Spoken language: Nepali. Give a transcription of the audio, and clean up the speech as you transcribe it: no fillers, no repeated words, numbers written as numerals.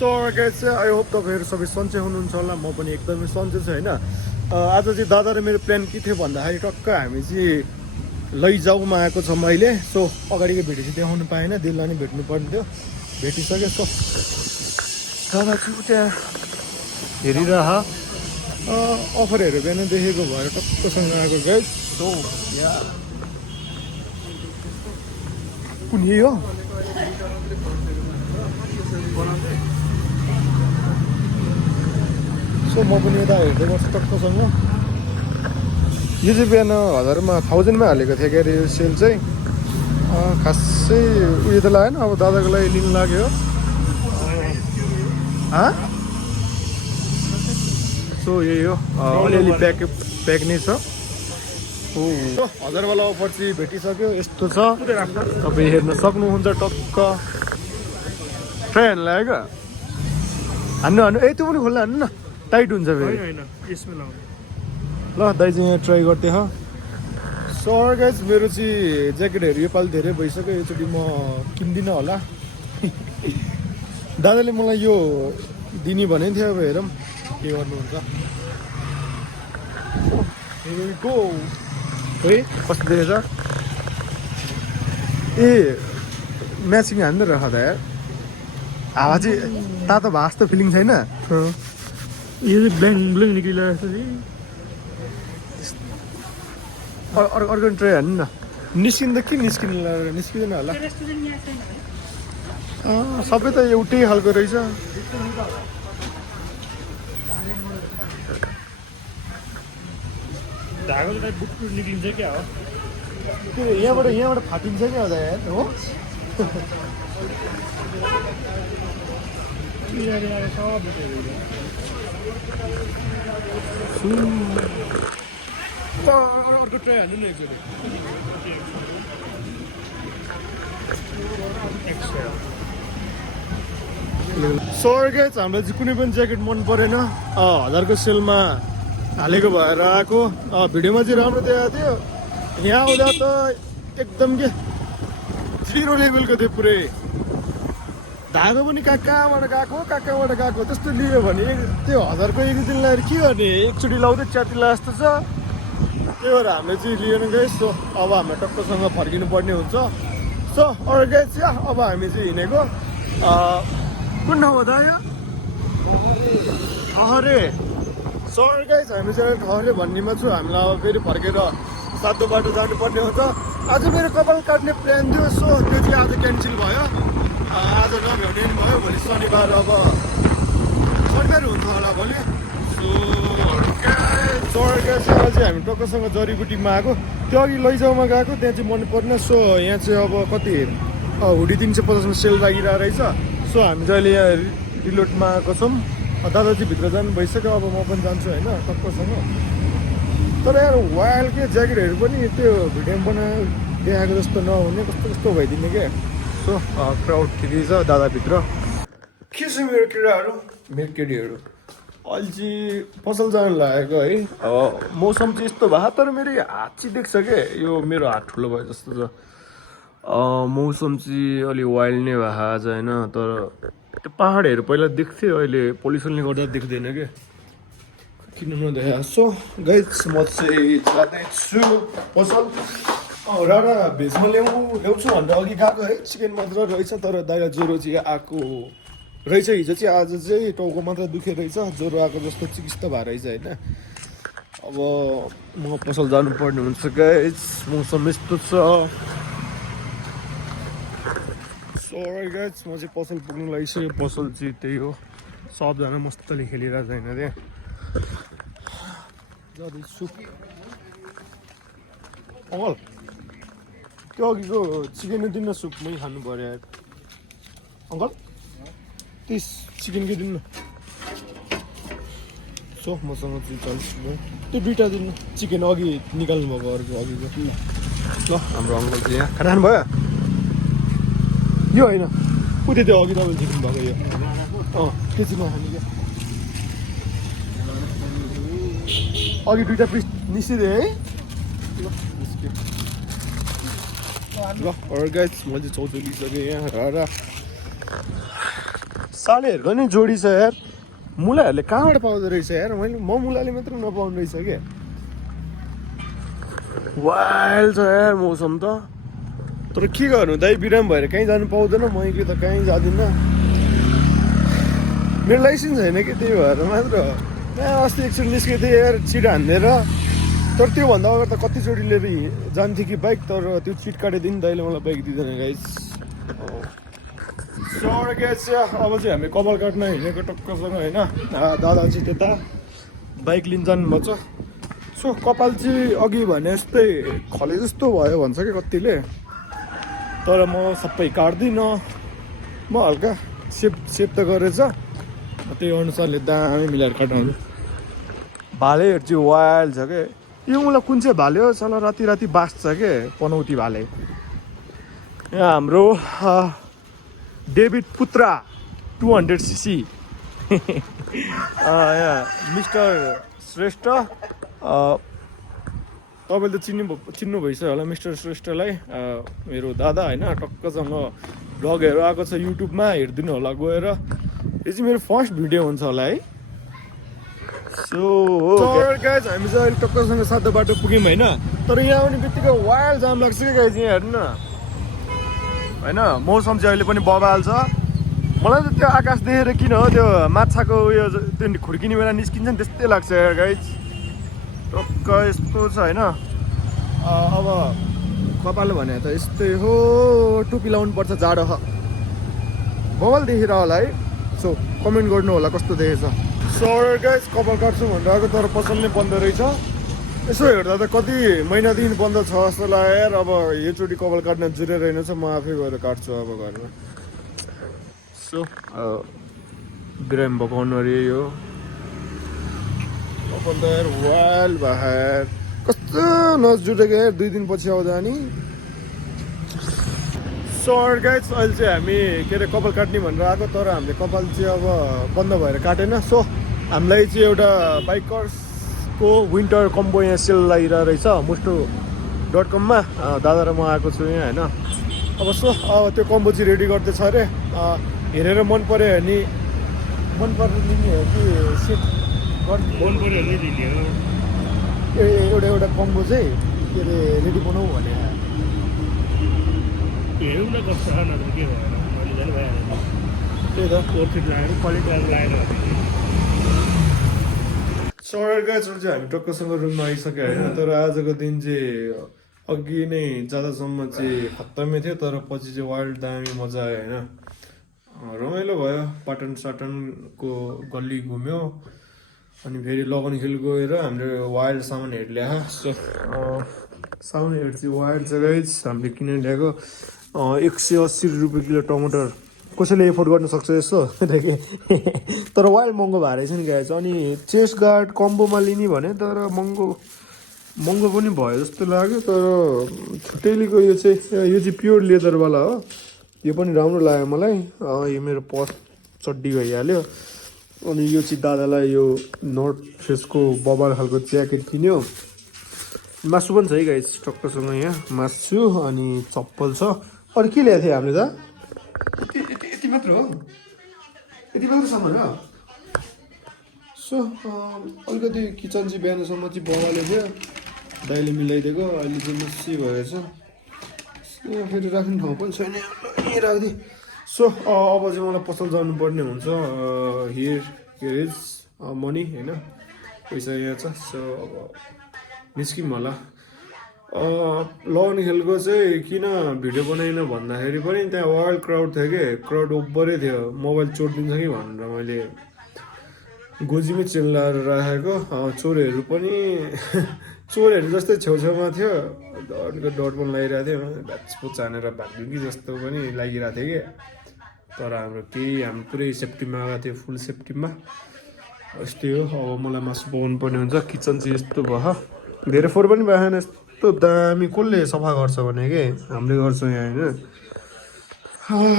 सो गाइस आई होप तपाईँहरू सबै सन्चै हुनुहुन्छ होला म पनि एकदमै सन्चै छु होइन आज चाहिँ दादा र मेरो प्लान के थियो भन्दाखेरि टक्क हामी चाहिँ लैजाउमा आएको छौँ अहिले सो अगाडिको भिडियो चाहिँ देखाउनु पाएन दिललाई नै भेट्नु पर्ने थियो भेटिसक्यो सो दादा चाहिँ त्यहाँ हेरिरह अफरहरू बिहान देखेको भएर टक्कसँग आएको गाइस सो या कुन यही हो सो म पनि यता हेर्दै बस्छु टक्कसँग यो चाहिँ बिहान 1000मा हालेको थियो क्यारे यो सेल चाहिँ खासै उयो त लागेन अब दादाको लागि लिनु लाग्यो सो यही हो अलिअलि प्याक नै छ हो 1000 वाला अफर चाहिँ भेटिसक्यो यस्तो छ तपाईँ हेर्न सक्नुहुन्छ टक्क ट्राई हान्नु लाग्यो हान्नु हान्नु ए त्यो पनि खोल्नु हान्नु न टाइट हुन्छ फेरि ल दाइ चाहिँ यहाँ ट्राई गर्दै हो सर गाइज मेरो चाहिँ ज्याकेटहरू योपालि धेरै भइसक्यो योचोटि म किन्दिनँ होला दादाले मलाई यो दिने भनेको थियो अब हेरौँ के गर्नुहुन्छ गो है कस्तो देखेछ ए म्याचिङ हान्दै रह त यार हावा चाहिँ तातो भास त फिलिङ छैन ये ब्लैंक ब्लैंक निकला है सर अर्को ट्राई हान्नु न निस्किँदा के निस्किँदैन होला सबै त एउटै खालको रहेछ धागो त बुट निक्लिन्छ क्या हो यहाँबाट फाटिन्छ क्या होला यार हो अर्को ट्राई हाल्नु नि एकचोटि सर गाइस हामीलाई चाहिँ कुनै पनि ज्याकेट मन परेन 1000को सेलमा हालेको भएर आएको भिडियोमा चाहिँ राम्रो देखाएको थियो यहाँ आउँदा त एकदम के 0 लेभलको थियो पुरै धागो पनि कहाँबाट गएको त्यस्तो लियो भने त्यो 1000को एक दिन लगाएर के गर्ने एकचोटि लाउँदै च्यातिला जस्तो छ त्यही भएर हामीले चाहिँ लिएन गाइस सो अब हामी टक्कसँग फर्किनु पर्ने हुन्छ सो अरू गाइस अब हामी चाहिँ हिँडेको कुन ठाउँ हो त यो ठहरे सर गाइस हामी चाहिँ ठहरे भन्नेमा छु हामीलाई अब फेरि फर्केर सातो बाटो जानुपर्ने हुन्छ आज मेरो कपाल काट्ने प्लान थियो सो त्यो चाहिँ आज क्यान्सल भयो आज नभ्याउने पनि भयो भोलि शनिबार अब शनिबार हुन्छ होला भोलि सो चाहिँ हामी टक्कसँग जडीबुटीमा आएको त्यो अघि लैजाउमा गएको त्यहाँ चाहिँ मन पर्ने सो यहाँ चाहिँ अब कति हुडी 350मा सेल लागिरहेको रहेछ सो हामी चाहिँ अहिले यहाँ रिलोडमा आएको छौँ दादा चाहिँ भित्र जानु भइसक्यो अब म पनि जान्छु होइन टक्कसँग तर यार वाइल के ज्याकेटहरू पनि त्यो भिडियोमा बनाएर देखाएको जस्तो नहुने कस्तो भइदिने क्या सो क्राउड ठिकै छ दादाभित्र के छ मेरो केटीहरू अहिले चाहिँ पसल जानु लागेको है मौसम चाहिँ यस्तो भएको तर मेरो हात चाहिँ देख्छ क्या यो मेरो हात ठुलो भयो जस्तो छ मौसम चाहिँ अलि वाइल्ड नै भएको आज होइन तर त्यो पाहाडहरू पहिला देख्थ्यो अहिले पोल्युसनले गर्दा देख्दैन क्या किन नदेखा सो गाइस म चाहिँ जाँदैछु पसल राडा भेजमा ल्याउँछु भनेर अघि गएको है चिकन मात्र रहेछ तर दाइला ज्वरो चाहिँ आएको रहेछ हिजो चाहिँ आज चाहिँ टाउको मात्र दुखे रहेछ ज्वरो आएको जस्तो चिकित्सा भएको रहेछ होइन अब म पसल जानुपर्ने हुन्छ गाइस मौसम यस्तो छ सरी गाइस म चाहिँ पसल पुग्नु लागिसक्यो पसल चाहिँ त्यही हो सबजना मस्तले खेलिरहेको छैन त्यहाँ जाँदैछु अङ्कल त्यो अघिको चिकन दिनु न सुप मै खानु पऱ्यो यार अङ्कल त्यस चिकनकै दिनु न सो मसँग चाहिँ 40 त्यो दुइटा दिनु चिकन अघि निकाल्नु भएको अर्को अघिको ल हाम्रो अङ्कल चाहिँ यहाँ खाना खानुभयो यो होइन उतै त्यो अघि तपाईँले झिक्नु भएको यो त्यो चाहिँ नखाने क्या अघि दुइटा पिस निस्किदियो है ल गाइस मैले चाहिँ चौधो लिइसकेँ यहाँ र सालेहरूको नि जोडी छ यार मुलाहरूले कहाँबाट पाउँदो रहेछ यार म मुलाले मात्र नपाउनु रहेछ क्या वाइल्ड छ यार मौसम त तर के गर्नु दाइ बिराम भएर कहीँ जानु पाउँदैन मैले त कहीँ जाँदिनँ मेरो लाइसेन्स छैन कि त्यही भएर मात्र अस्ति एकचोटि निस्केको थिएँ यार चिट हान्दिएर तर त्योभन्दा अगाडि त कतिचोटि लिएर जान्थेँ कि बाइक तर त्यो चिट काटिदियो नि दाइले मलाई बाइक दिँदैन गाइस सर ग्यास अब चाहिँ हामी कपाल काट्न हिँडेको टक्कसँग होइन दादा चाहिँ त्यता बाइक लिन जानुभएको छ सो कपाल चाहिँ अघि भने जस्तै खले जस्तो भयो भन्छ कि कतिले तर म सबै काट्दिनँ म हल्का सेप त गरेछ त्यही अनुसारले दामी मिलाएर काट्नु भालेहरू चाहिँ वाइल्ड छ क्या यो मलाई कुन चाहिँ भाले हो साला राति राति बाँच्छ के पनौती भाले यहाँ हाम्रो डेभिड पुत्रा 200cc यहाँ मिस्टर श्रेष्ठ तपाईँले त चिन्नु भइसक्यो होला मिस्टर श्रेष्ठलाई मेरो दादा होइन टक्कसँग भ्लगहरू आएको छ युट्युबमा हेरिदिनु होला गएर यो चाहिँ मेरो फर्स्ट भिडियो हुन्छ होला है सो गाइज हामी चाहिँ अहिले टक्कसँग सातो बाटो पुग्यौँ होइन तर यहाँ आउने बित्तिकै वाइल्ड जाम लाग्छ कि गाइज यहाँ हेर्नु न होइन मौसम चाहिँ अहिले पनि बबाल छ मलाई त त्यो आकाश देखेर किन हो त्यो माछाको उयो त्यो खुर्किने बेला निस्किन्छ नि त्यस्तै लाग्छ यार गाइज टक्क यस्तो छ होइन अब कपाल भने त यस्तै हो टोपी लाउनु पर्छ जाडो बवाल देखेर होला है सो कमेन्ट गर्नु होला कस्तो देखेछ सर गाइज कपाल काट्छु भनेर आएको तर पसल नै बन्द रहेछ यसो हेर्दा त कति महिनादेखि बन्द छ जस्तो लाग्यो यार अब योचोटि कपाल काट्न जुरेर रहेन छ म आफै गएर काट्छु अब घरमा सो बिरामी भगाउनु अरे यो कपाल त यार वाल भार कस्तो नजुटेको यार 2 दिनपछि आउँदा नि सर गाइज अहिले चाहिँ हामी के अरे कपाल काट्ने भनेर आएको तर हामीले कपाल चाहिँ अब बन्द भएर काटेन सो हामीलाई चाहिँ एउटा बाइकर्सको विन्टर कम्बो यहाँ सेल लागिरहेको रहेछ मुस्टो.com मा दादा र म आएको छु यहाँ होइन अब सो अब त्यो कम्बो चाहिँ रेडी गर्दैछ अरे हेरेर मन पऱ्यो भने मन पर्ने लिने हो कि सेट मन पऱ्यो भने लिने हो एउटा कम्बो चाहिँ के अरे रेडी बनाऊ भने हेरौँ न कस्तो छ नत्र के भएन मैले झन् भइहाल्यो त्यही त कोर्फिट लगाएर क्वालिटी लगाएर सर गाइजहरू चाहिँ हामी टक्कसँग रुममा आइसक्यो होइन तर आजको दिन चाहिँ अघि नै जाँदासम्म चाहिँ खत्तमै थियो तर पछि चाहिँ वाइल्ड दामी मजा आयो होइन रमाइलो भयो पाटन साटनको गल्ली घुम्यो अनि फेरि लगन हिल गएर हामीले वाइल्ड सामानहरू ल्यायो सामानहरू चाहिँ वाइल्ड छ गाइज हामीले किनेर ल्याएको 180 रुपियाँ किलो टमाटर कसैले एफोर्ड गर्न सक्छ यसो तर वाइल्ड महँगो भएर रहेछ नि गाइज अनि चेस्ट गार्ड कम्बोमा लिने भने तर महँगो पनि भयो जस्तो लाग्यो तर छुट्टैलीको यो चाहिँ प्योर लेदरवाला हो यो पनि राम्रो लाग्यो मलाई यो मेरो पस चड्डी भइहाल्यो अनि यो चाहिँ दादालाई यो नर्थ फेसको बबाल खालको ज्याकेट किन्यो मासु पनि छ है गाइज टक्कसँग यहाँ मासु अनि चप्पल छ अरू के ल्याएको थियो हामीले त यति मात्र हो यति मात्र सामान हो सो अलिकति किचन चाहिँ बिहानसम्म चाहिँ बगाले थियो दाइले मिलाइदिएको अहिले चाहिँ मिसी भएछ फेरि राख्ने ठाउँ पनि छैन राखिदिएँ सो अब चाहिँ मलाई पसल जानुपर्ने हुन्छ हियर इज मनी होइन पैसा यहाँ छ सो अब निस्क्यौँ होला लगन खेलको चाहिँ किन भिडियो बनाइन भन्दाखेरि पनि त्यहाँ वाइल्ड क्राउड थियो कि क्राउड ओभरै थियो मोबाइल चोटिदिन्छ कि भनेर मैले गोजीमै चिल्लाएर राखेको चोरहरू पनि चोरहरू जस्तै छेउछेउमा थियो डर पनि लागिरहेको थियो भ्याचपुच हानेर भाग्यो कि जस्तो पनि लागिरहेको थियो कि तर हाम्रो पुरै सेफ्टीमा आएको थियो फुल सेफ्टीमा यस्तै हो अब मलाई मासु पकाउनु पर्ने हुन्छ किचन चाहिँ यस्तो भयो धेरै फोहोर पनि भएन यस्तो दामी कसले सफा गर्छ भने के हामीले गर्छौँ यहाँ होइन